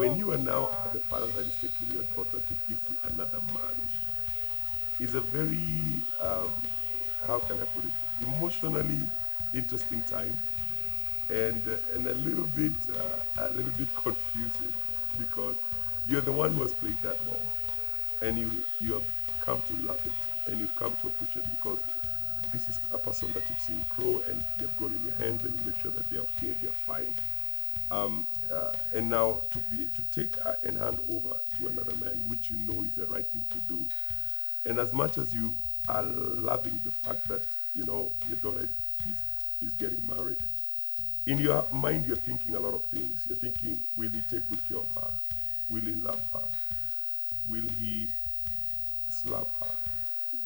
When you are now at the father that is taking your daughter to give to another man, is a very, how can I put it, emotionally interesting time, and a little bit confusing, because you're the one who has played that role, and you have come to love it, and you've come to appreciate it, because this is a person that you've seen grow, and they've grown in your hands, and you make sure that they're okay, they're fine. And now to take and hand over to another man, which you know is the right thing to do. And as much as you are loving the fact that, you know, your daughter is getting married, in your mind you're thinking a lot of things. You're thinking, will he take good care of her? Will he love her? Will he slap her?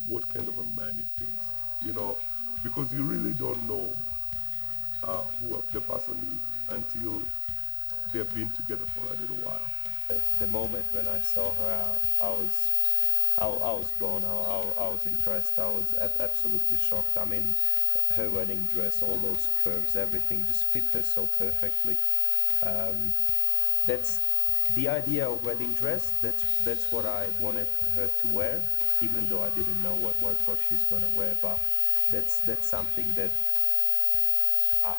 What kind of a man is this? You know, because you really don't know who the person is until they've been together for a little while. The moment when I saw her, I was blown. I was impressed. I was absolutely shocked. I mean, her wedding dress, all those curves, everything just fit her so perfectly. That's the idea of wedding dress. That's what I wanted her to wear, even though I didn't know what she's gonna wear. But that's something that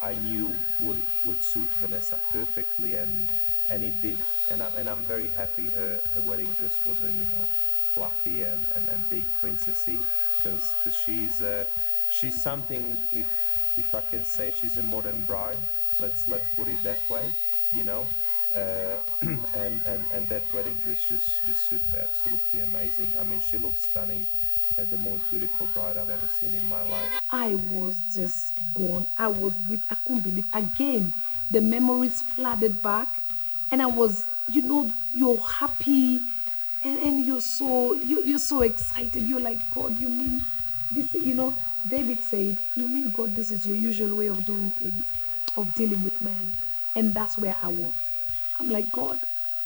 I knew would suit Vanessa perfectly, and it did. And I'm very happy her wedding dress wasn't, you know, fluffy and big princessy, because she's something, if I can say, she's a modern bride. Let's put it that way, you know. And that wedding dress just suited her absolutely amazing. I mean, she looks stunning. The most beautiful bride I've ever seen in my life. I was just gone. I couldn't believe. Again, the memories flooded back, and I was, you know, you're happy, and you're so excited. You're like, God, you mean this? You know, David said, you mean, God, this is your usual way of doing things, of dealing with man. And that's where I was. I'm like, God,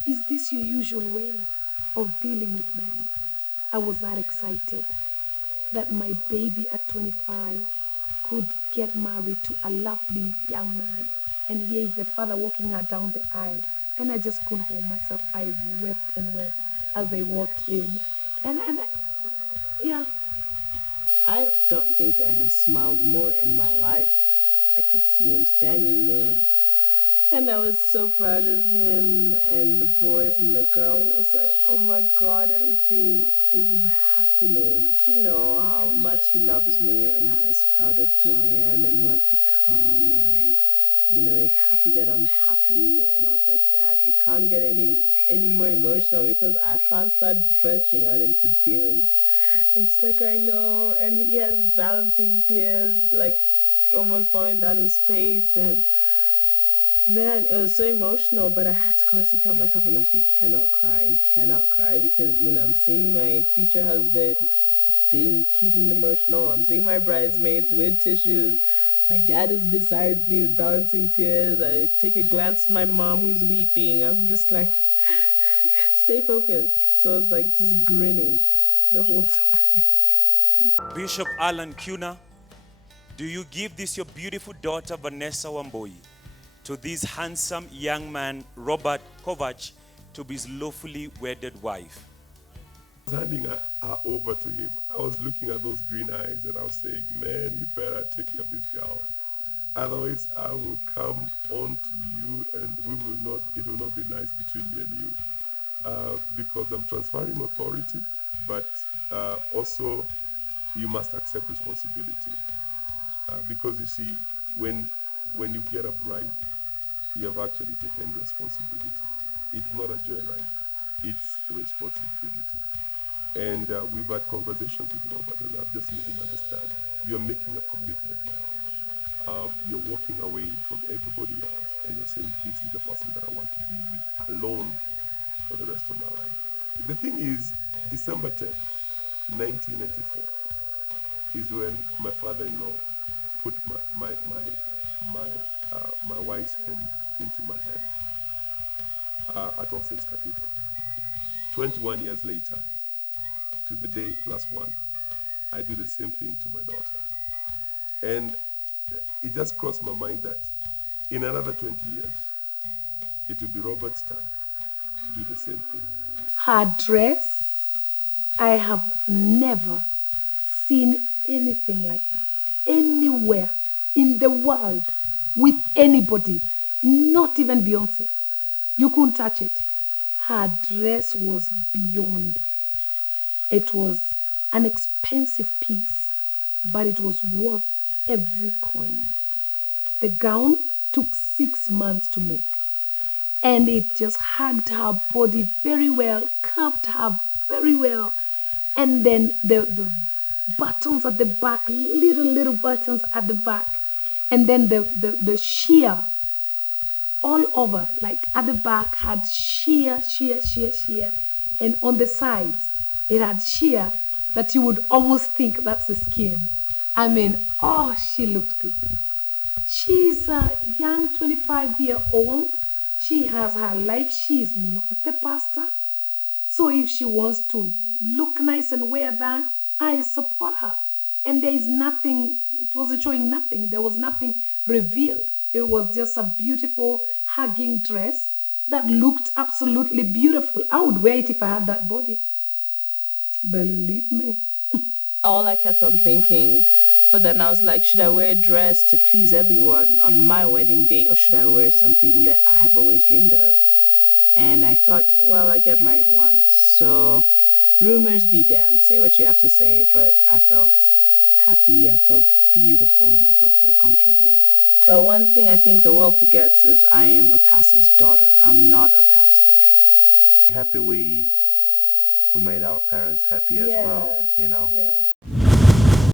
is this your usual way of dealing with man? I was that excited that my baby at 25 could get married to a lovely young man. And here is the father walking her down the aisle. And I just couldn't hold myself. I wept and wept as they walked in. And yeah. I don't think I have smiled more in my life. I could see him standing there. And I was so proud of him and the boys and the girls. I was like, oh my God, everything is happening. You know how much he loves me and how he's proud of who I am and who I've become. And, you know, he's happy that I'm happy. And I was like, Dad, we can't get any more emotional because I can't start bursting out into tears. And he's like, I know. And he has bouncing tears, like almost falling down in space. And man, it was so emotional, but I had to constantly tell myself, Vanessa, you cannot cry, because, you know, I'm seeing my future husband being cute and emotional. I'm seeing my bridesmaids with tissues. My dad is beside me with bouncing tears. I take a glance at my mom who's weeping. I'm just like, stay focused. So I was like just grinning the whole time. Bishop Alan Kiuna, do you give this your beautiful daughter, Vanessa Wambui, to this handsome young man, Robert Kovac, to be his lawfully wedded wife? I was handing her over to him. I was looking at those green eyes and I was saying, man, you better take care of this girl. Otherwise, I will come on to you and it will not be nice between me and you. Because I'm transferring authority, but also you must accept responsibility. Because you see, when you get a bride, you have actually taken responsibility. It's not a joyride, it's a responsibility. And we've had conversations with Robert, and I've just made him understand. You're making a commitment now. You're walking away from everybody else, and you're saying, this is the person that I want to be with alone for the rest of my life. The thing is, December 10th, 1994, is when my father-in-law put my wife's hand into my hand at All Saints Cathedral. 21 years later, to the day +1, I do the same thing to my daughter. And it just crossed my mind that in another 20 years, it will be Robert's turn to do the same thing. Her dress, I have never seen anything like that anywhere in the world with anybody, not even Beyonce. You couldn't touch it. Her dress was beyond. It was an expensive piece, but it was worth every coin. The gown took 6 months to make, and it just hugged her body very well, curved her very well, and then the buttons at the back, little buttons at the back, and then the sheer all over, like at the back had sheer, and on the sides it had sheer that you would almost think that's the skin. I mean, oh, she looked good. She's a young 25-year-old. She has her life. She's not the pastor. So if she wants to look nice and wear that, I support her. And there is nothing, it wasn't showing nothing. There was nothing revealed. It was just a beautiful hugging dress that looked absolutely beautiful. I would wear it if I had that body. Believe me. All I kept on thinking, but then I was like, should I wear a dress to please everyone on my wedding day, or should I wear something that I have always dreamed of? And I thought, well, I get married once, so rumors be damned. Say what you have to say, but I felt happy, I felt beautiful, and I felt very comfortable. But one thing I think the world forgets is I am a pastor's daughter. I'm not a pastor. Happy we made our parents happy as well, you know? Yeah.